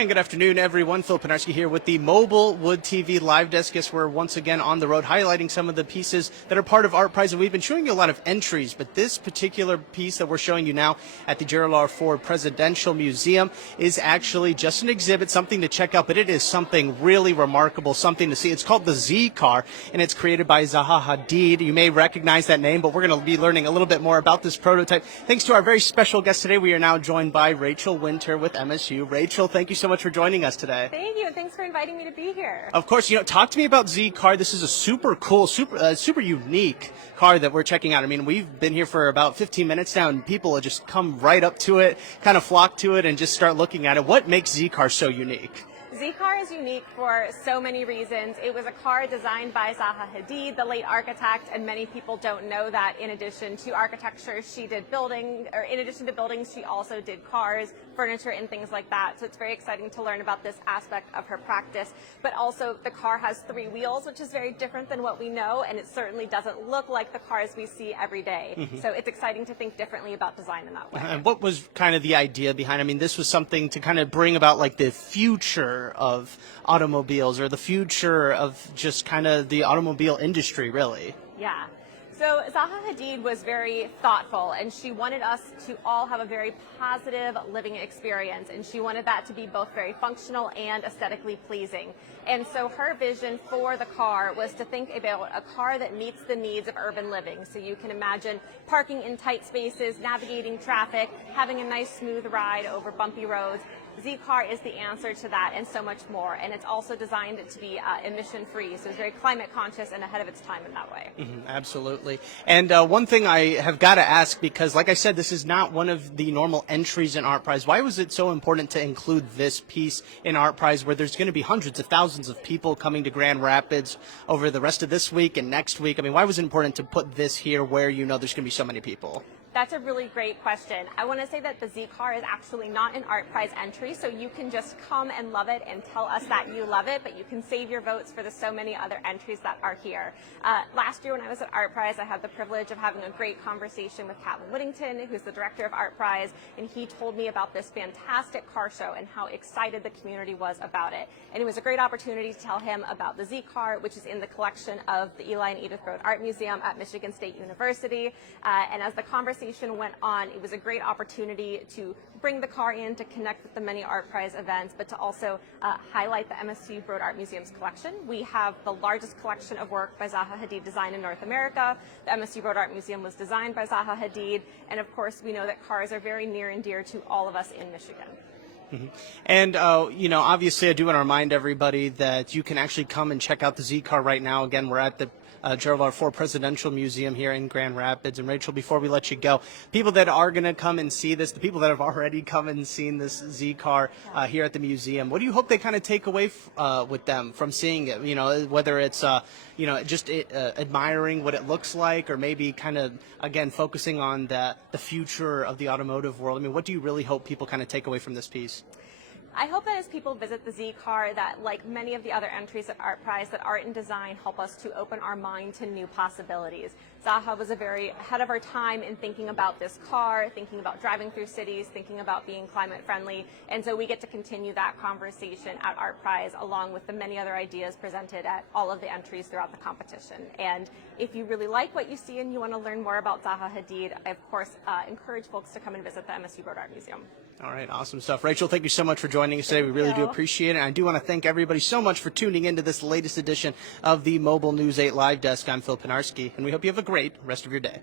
And good afternoon, everyone. Phil Pinarski here with the Mobile Wood TV Live Desk. Yes, we're once again on the road highlighting some of the pieces that are part of Art Prize. And we've been showing you a lot of entries, but this particular piece that we're showing you now at the Gerald R. Ford Presidential Museum is actually just an exhibit, something to check out, but it is something really remarkable, something to see. It's called the Z Car, and it's created by Zaha Hadid. You may recognize that name, but we're going to be learning a little bit more about this prototype. Thanks to our very special guest today, we are now joined by Rachel Winter with MSU. Rachel, thank you so much for joining us today. Thank you, and thanks for inviting me to be here. Of course, talk to me about Z Car. This is a super cool, super unique car that we're checking out. I mean, we've been here for about 15 minutes now, and people just come right up to it, kind of flock to it, and just start looking at it. What makes Z Car so unique? Z-Car is unique for so many reasons. It was a car designed by Zaha Hadid, the late architect, and many people don't know that in addition to architecture, she did in addition to buildings, she also did cars, furniture, and things like that. So it's very exciting to learn about this aspect of her practice. But also, the car has 3 wheels, which is very different than what we know, and it certainly doesn't look like the cars we see every day. Mm-hmm. So it's exciting to think differently about design in that way. And what was kind of the idea behind it? I mean, this was something to kind of bring about like the future of automobiles, or the future of just kind of the automobile industry, really. Yeah. So Zaha Hadid was very thoughtful, and she wanted us to all have a very positive living experience, and she wanted that to be both very functional and aesthetically pleasing. And so her vision for the car was to think about a car that meets the needs of urban living. So you can imagine parking in tight spaces, navigating traffic, having a nice smooth ride over bumpy roads. Z-Car is the answer to that and so much more. And it's also designed to be emission-free, so it's very climate-conscious and ahead of its time in that way. Mm-hmm, absolutely. And one thing I have got to ask, because like I said, this is not one of the normal entries in Art Prize. Why was it so important to include this piece in Art Prize, where there's going to be hundreds of thousands of people coming to Grand Rapids over the rest of this week and next week? I mean, why was it important to put this here where there's going to be so many people? That's a really great question. I want to say that the Z-Car is actually not an Art Prize entry, so you can just come and love it and tell us that you love it, but you can save your votes for the so many other entries that are here. Last year when I was at Art Prize, I had the privilege of having a great conversation with Calvin Whittington, who's the director of Art Prize, and he told me about this fantastic car show and how excited the community was about it. And it was a great opportunity to tell him about the Z-Car, which is in the collection of the Eli and Edith Broad Art Museum at Michigan State University. And as the conversation went on, it was a great opportunity to bring the car in to connect with the many Art Prize events, but to also highlight the MSU Broad Art Museum's collection. We have the largest collection of work by Zaha Hadid designed in North America. The MSU Broad Art Museum was designed by Zaha Hadid, and of course we know that cars are very near and dear to all of us in Michigan. Mm-hmm. And, obviously I do want to remind everybody that you can actually come and check out the Z-Car right now. Again, we're at the Gerald R. Ford Presidential Museum here in Grand Rapids. And Rachel, before we let you go, people that are going to come and see this, the people that have already come and seen this Z-Car here at the museum, what do you hope they kind of take away with them from seeing it? Whether it's just admiring what it looks like, or maybe kind of, again, focusing on the future of the automotive world. I mean, what do you really hope people kind of take away from this piece? I hope that as people visit the Z-Car, that like many of the other entries at Art Prize, that art and design help us to open our mind to new possibilities. Zaha was very ahead of our time in thinking about this car, thinking about driving through cities, thinking about being climate friendly, and so we get to continue that conversation at Art Prize along with the many other ideas presented at all of the entries throughout the competition. And if you really like what you see and you want to learn more about Zaha Hadid, I of course encourage folks to come and visit the MSU Broad Art Museum. All right, awesome stuff. Rachel, thank you so much for joining us today. We really do appreciate it. And I do want to thank everybody so much for tuning into this latest edition of the Mobile News 8 Live Desk. I'm Phil Pinarski, and we hope you have a great rest of your day.